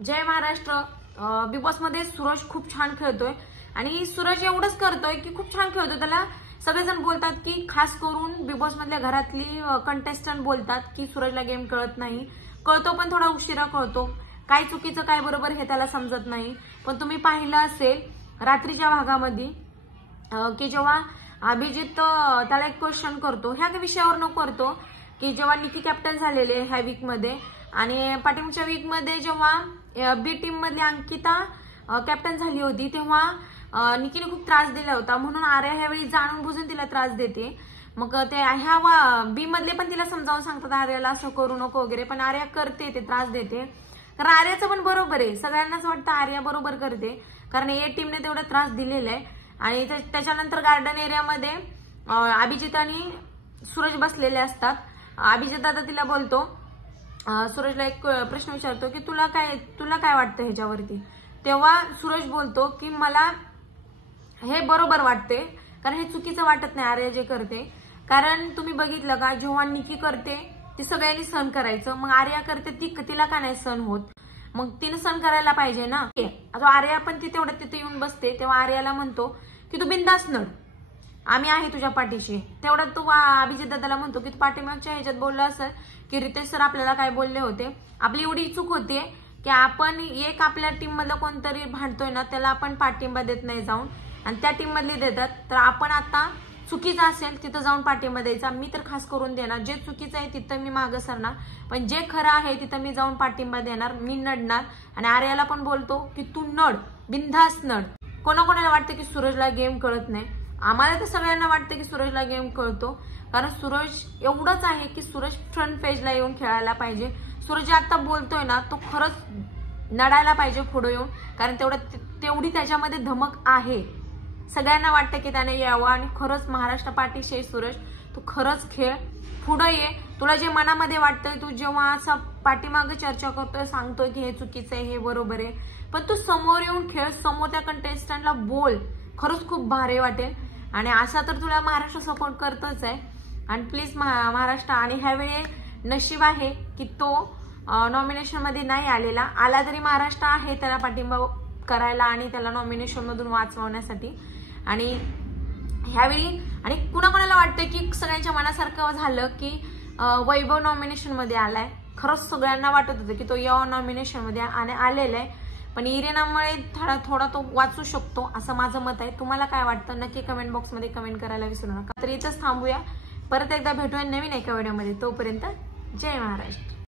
जय Maharashtra. Big boss मध्ये सूरज खूप छान खेळतोय आणि सूरज एवढंच करतोय की खूप छान खेळतोय। त्याला सगळेजण बोलतात की खास करून बिग बॉस मधल्या घरातली कंटेस्टंट बोलतात की सूरजला गेम कळत नाही, कळतो पण थोडा उशिरा कळतो, काय चुकीचं काय बरोबर हे त्याला समजत नाही। पण तुम्ही पाहिलं असेल रात्रीच्या भागामध्ये की जेव्हा अभिजित त्याला एक क्वेश्चन करतो, ह्या विषयावर न करतो की जेव्हा निकी कॅप्टन झालेले ह्या वीक मध्ये आणि पाठीमागच्या वीक मध्ये जेव्हा बी टीम मधली अंकिता कॅप्टन झाली होती तेव्हा निकीने खूप त्रास दिला होता, म्हणून आर्या ह्यावेळी जाणून बुजून तिला त्रास देते। मग ते ह्या बी मधले पण तिला समजावून सांगतात आर्याला असं करू नको वगैरे, पण आर्या करते, ते त्रास देते। कारण आर्याचं पण बरोबर आहे, सगळ्यांनाच वाटतं आर्या बरोबर करते कारण ए टीमने तेवढा त्रास दिलेला आहे। आणि त्याच्यानंतर गार्डन एरियामध्ये अभिजित आणि सूरज बसलेले असतात। अभिजित दादा तिला बोलतो, सूरजला एक प्रश्न विचारतो की तुला काय वाटतं ह्याच्यावरती, तेव्हा सूरज बोलतो की मला हे बरोबर वाटते कारण हे चुकीचं वाटत नाही आर्या जे करते। कारण तुम्ही बघितलं का जेव्हा निकी करते ती सगळ्यांनी सहन करायचं, मग आर्या करते तिला का नाही सहन होत, मग तिने सहन करायला पाहिजे ना। आता आर्या पण ती तेवढं तिथे येऊन बसते तेव्हा आर्याला म्हणतो की तू बिंदास नड, आम्ही आहे तुझ्या पाठीशी। तेवढ्यात तो अभिजित दादाला म्हणतो की तू पाठीमागच्या ह्याच्यात बोलला असेल की रितेश सर आपल्याला काय बोलले होते, आपली एवढी चूक होते की आपण एक आपल्या टीम मधलं कोणतरी भांडतोय ना त्याला आपण पाठिंबा देत नाही जाऊन, आणि त्या टीम मधले देतात, तर आपण आता चुकीचं असेल तिथं जाऊन पाठिंबा द्यायचा। मी तर खास करून देणार, जे चुकीचं आहे तिथं मी मागं सरणार, पण जे खरं आहे तिथं मी जाऊन पाठिंबा देणार, मी नडणार। आणि आर्याला पण बोलतो की तू नड, बिनधास्त नड। कोणाकोणाला वाटतं की सूरजला गेम कळत नाही, आम्हाला तर सगळ्यांना वाटतं की सूरजला गेम कळतो, कारण सूरज एवढंच आहे की सूरज फ्रंट पेजला येऊन खेळायला पाहिजे। सूरज आता बोलतोय ना तो खरंच नडायला पाहिजे पुढे येऊन, कारण तेवढी त्याच्यामध्ये धमक आहे। सगळ्यांना वाटतं की त्याने यावं आणि खरंच महाराष्ट्र पाठीशी आहे सूरज, तू खरंच खेळ, पुढे ये, तुला जे मनामध्ये वाटतंय, तू जेव्हा असं पाठीमागे चर्चा करतोय सांगतोय की हे चुकीचं आहे हे बरोबर आहे, पण तू समोर येऊन खेळ, समोर त्या कंटेस्टंटला बोल, खरंच खूप भारी वाटेल। आणि असा तर तुला महाराष्ट्र सपोर्ट करतच आहे, आणि प्लीज महाराष्ट्र, आणि ह्यावेळी नशीब आहे की तो नॉमिनेशन मध्ये नाही आलेला, आला तरी महाराष्ट्र आहे त्याला पाठिंबा करायला आणि त्याला नॉमिनेशन मधून वाचवण्यासाठी। आणि ह्यावेळी आणि कुणाकोणाला वाटतं की सगळ्यांच्या मनासारखं झालं की वैभव नॉमिनेशन मध्ये आलाय, खरंच सगळ्यांना वाटत होतं की तो या नॉमिनेशन मध्ये आलेला आहे, पण इरेनामुळे थोडा तो वाचू शकतो असं माझं मत आहे। तुम्हाला काय वाटतं नक्की कमेंट बॉक्स मध्ये कमेंट करायला विसरू नका। तर इथंच थांबूया, परत एकदा भेटूया नवीन एका व्हिडिओमध्ये, तोपर्यंत जय महाराष्ट्र।